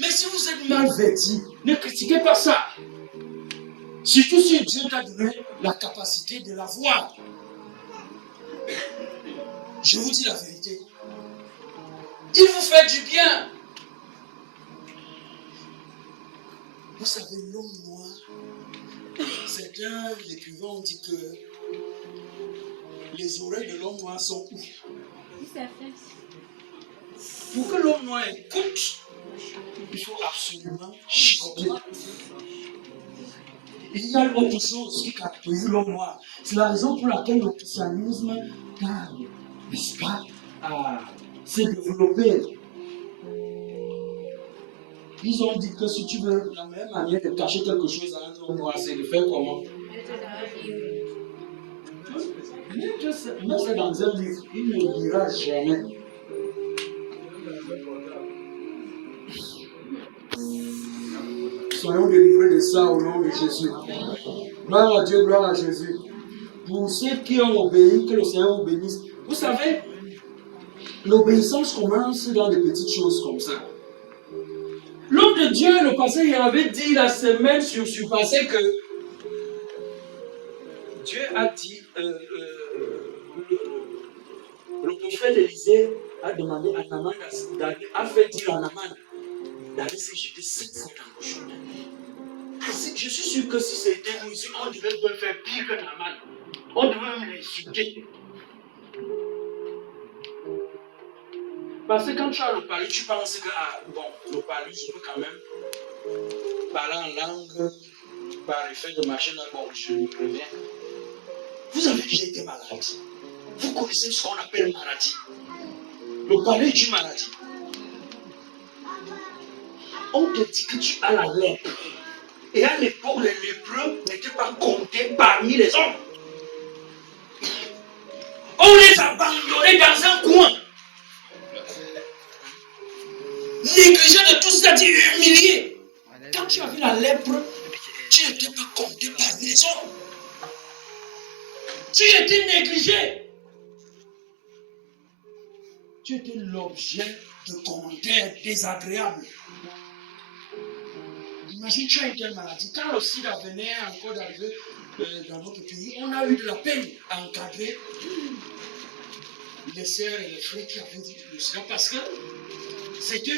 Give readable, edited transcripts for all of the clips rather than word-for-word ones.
Mais si vous êtes mal vêtis, ne critiquez pas ça. Surtout si Dieu t'a donné la capacité de la voir. Je vous dis la vérité. Il vous fait du bien. Vous savez, l'homme noir, certains écrivains ont dit que les oreilles de l'homme noir sont où? Pour que l'homme noir écoute, il faut absolument chicoter. Il y a autre chose qui caractérise l'homme noir. C'est la raison pour laquelle le christianisme tarde, n'est-ce pas, à se développer. Ils ont dit que si tu veux la même manière de cacher quelque chose à un homme noir, c'est de faire comment? Mets ça dans un livre, il ne le dira jamais. Soyons délivrés de ça au nom de Jésus. Gloire à Dieu, gloire à Jésus. Pour ceux qui ont obéi, que le Seigneur vous bénisse. Vous savez, l'obéissance commence dans des petites choses comme ça. L'homme de Dieu, le passé, il avait dit la semaine surpassée que Dieu a dit, le prophète Élisée a demandé à Naaman, a fait dire à Naaman d'aller se jeter 7 fois dans le chemin. Je suis sûr que si c'était nous ici, on devait faire pire que Naaman. On devait même l'insulter. Parce que quand tu as le palu, tu penses que, le palu, je peux quand même parler en langue, par effet de machin, je reviens. Vous avez déjà été malade. Vous connaissez ce qu'on appelle maladie. Le palu est une maladie. On te dit que tu as la lèpre. Et à l'époque, les lépreux n'étaient pas comptés parmi les hommes. On les abandonnait dans un coin. Négligé de tout ça, dit humilié. Quand tu avais la lèpre, tu n'étais pas compté parmi les hommes. Tu étais négligé. Tu étais l'objet de commentaires désagréables. Imagine, tu as une telle maladie. Quand le sida venait encore d'arriver dans notre pays, on a eu de la peine à encadrer les sœurs et les frères qui avaient dit le sida parce que c'était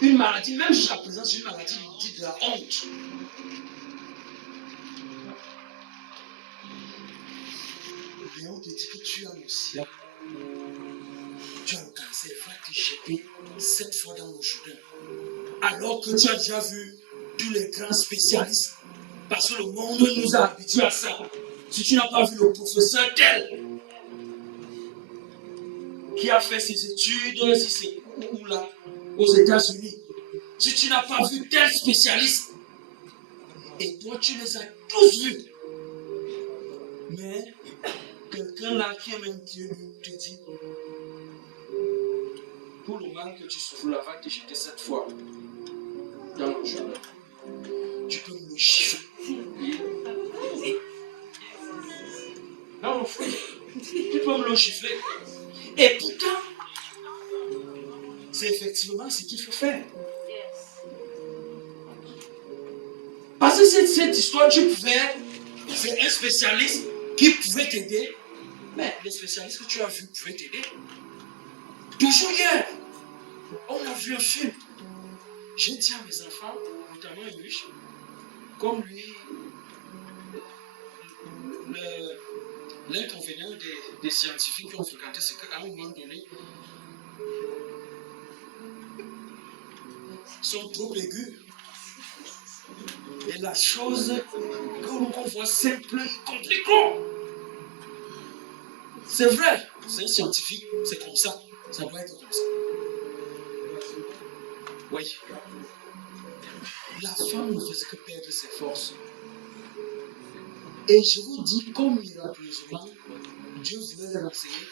une maladie, même jusqu'à présent, c'est une maladie dite de la honte. Et on te dit que tu as le sida, tu as le cancer, il va te jeter 7 fois dans le Jourdain. Alors que tu as déjà vu tous les grands spécialistes, parce que le monde nous a habitués à ça. Si tu n'as pas vu le professeur tel qui a fait ses études, si c'est où là, aux États-Unis, si tu n'as pas vu tel spécialiste, et toi tu les as tous vus, mais quelqu'un là qui aime un Dieu te dit, pour le mal que tu souffres là, va te jeter 7 fois dans le journal. Tu peux me chiffrer. Non, mon frère, tu peux me le chiffrer. Et pourtant, c'est effectivement ce qu'il faut faire. Parce que cette histoire, tu pouvais, c'est un spécialiste qui pouvait t'aider, mais les spécialistes que tu as vus pouvaient t'aider. Toujours hier, on a vu un film. J'ai dit à mes enfants, notamment Emich, comme lui, l'inconvénient des scientifiques qui ont fréquenté, c'est qu'à un moment donné, ils sont trop aigus. Et la chose qu'on voit simple, compliquée. C'est vrai, c'est un scientifique, c'est comme ça. Ça doit être comme ça. Oui. La femme ne faisait que perdre ses forces. Et je vous dis, comme miraculeusement, Dieu voulait leur enseigner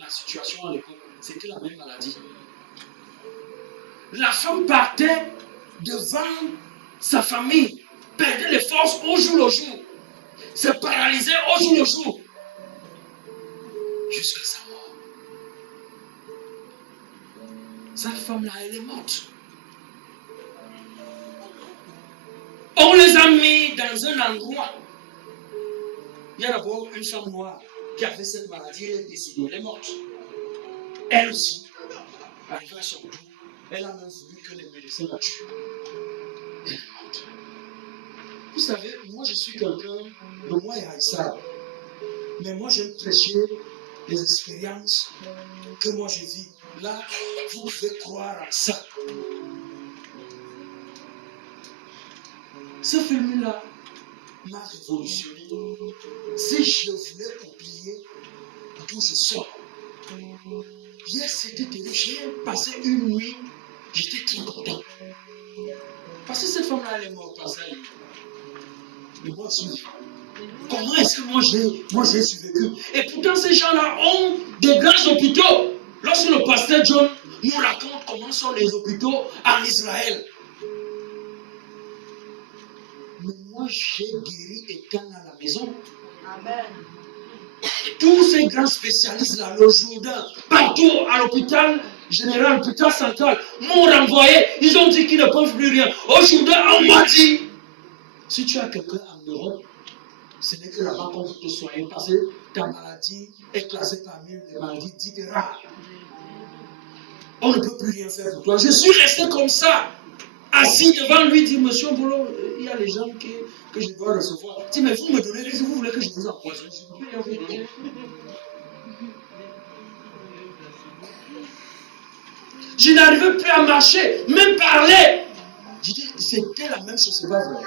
la situation à l'époque. C'était la même maladie. La femme partait devant sa famille, perdait les forces au jour le jour, se paralysait au jour le jour, jusqu'à sa mort. Sa femme là, elle est morte. dans un endroit, il y a d'abord une femme noire qui avait cette maladie, elle est décédée, elle est morte. Elle aussi, arrivée à son tour, elle a même voulu que les médecins la tuent. Elle est morte. Vous savez, moi je suis quelqu'un, le moi est haïssable. Mais moi j'aime prêcher les expériences que moi je vis. Là, vous pouvez croire en ça. Ce film-là m'a révolutionné. Si je voulais oublier d'où je sors, hier c'était terrible. J'ai passé une nuit, j'étais très content. Parce que cette femme-là, elle est morte par ça. Mais moi, je suis vivant. Comment est-ce que moi j'ai survécu? Et pourtant, ces gens-là ont des grands hôpitaux. Lorsque le pasteur John nous raconte comment sont les hôpitaux en Israël. Mais moi, j'ai guéri étant à la maison. Amen. Tous ces grands spécialistes-là, le Jourdain, partout à l'hôpital général, l'hôpital central, m'ont renvoyé. Ils ont dit qu'ils ne peuvent plus rien. Aujourd'hui, on m'a dit, si tu as quelqu'un en Europe, ce n'est que là-bas qu'on veut te soigner parce que ta maladie est classée parmi les maladies dites rares. On ne peut plus rien faire pour toi. Je suis resté comme ça, assis devant lui, dit, monsieur Mbolo, il y a les gens que je dois recevoir. Il dit, mais vous me donnez, vous voulez que je vous empoisonne? Je ne peux rien vous donner. Je n'arrivais plus à marcher, même parler. Je dis, c'était la même chose, c'est pas vrai.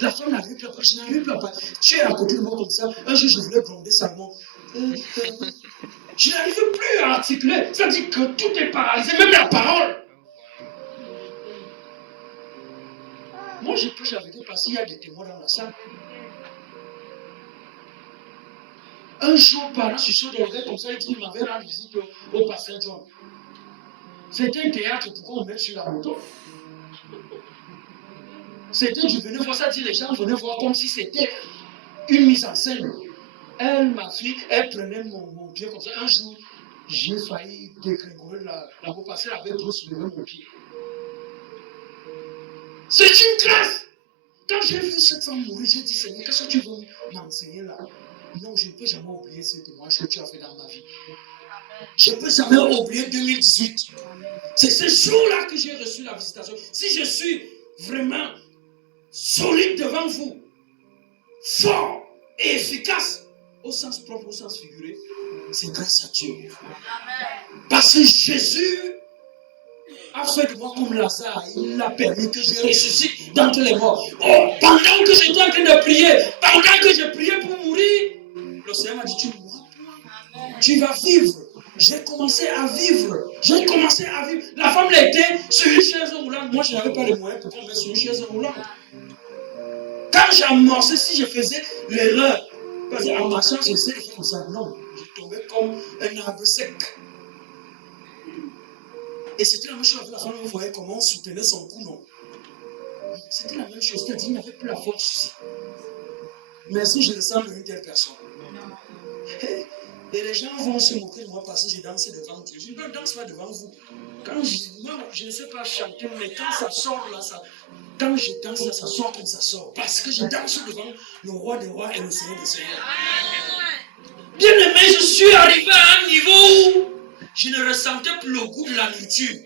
La femme n'arrivait plus à parler, je n'arrivais plus à parler. Tu es à côté de moi comme ça, un jour je voulais gronder seulement. Je n'arrivais plus à articuler. Ça dit que tout est paralysé, même la parole. Moi, je prêche avec eux parce qu'il y a des témoins dans la salle. Un jour, pendant ce show d'orgueil comme ça, il m'avait rendu visite au pasteur John. C'était un théâtre, pourquoi on met sur la moto? C'était, je venais voir ça, dit les gens venaient voir comme si c'était une mise en scène. Elle, ma fille, elle prenait mon pied comme ça. Un jour, j'ai failli dégringoler la peau parce qu'elle avait trop soulevé mon pied. C'est une grâce. Quand j'ai vu cette femme mourir, j'ai dit, Seigneur, qu'est-ce que tu veux m'enseigner là? Non, je ne peux jamais oublier ce témoignage que tu as fait dans ma vie. Je ne peux jamais oublier 2018. C'est ce jour-là que j'ai reçu la visitation. Si je suis vraiment solide devant vous, fort et efficace, au sens propre, au sens figuré, c'est grâce à Dieu. Parce que Jésus a fait de moi comme Lazare. Il a permis que je ressuscite d'entre les morts. Oh, pendant que j'étais en train de prier, pendant que je priais pour mourir, le Seigneur m'a dit, tu ne mourras pas. Tu vas vivre. J'ai commencé à vivre. J'ai commencé à vivre. La femme l'était sur une chaise roulante. Moi, je n'avais pas les moyens pour qu'on mette sur une chaise roulante. Quand j'ai amorcé, si je faisais l'erreur, parce qu'en marchant, j'essaie de faire comme ça. Non, je tombais comme un arbre sec. Et c'était la même chose avec la femme, vous voyez comment on soutenait son cou, non? C'était la même chose, c'est-à-dire qu'il n'y avait plus la force ici. Mais si je ressemble à une telle personne, et les gens vont se moquer de moi parce que je danse devant Dieu. Je ne danse pas devant vous. Moi, je ne sais pas chanter, mais quand ça sort là, quand je danse là, ça sort comme ça sort. Parce que je danse devant le roi des rois et le Seigneur des seigneurs. Bien aimé, je suis arrivé à un niveau où je ne ressentais plus le goût de la nourriture.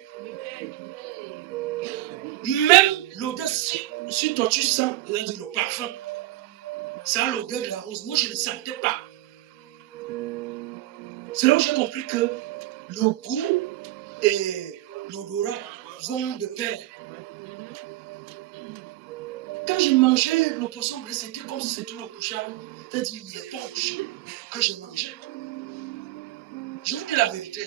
Même l'odeur, si toi tu sens le parfum, ça a l'odeur de la rose. Moi, je ne sentais pas. C'est là où j'ai compris que le goût et l'odorat vont de pair. Quand je mangeais le poisson bleu, c'était comme si c'était le couchard, c'est-à-dire une éponge que je mangeais. Je vous dis la vérité.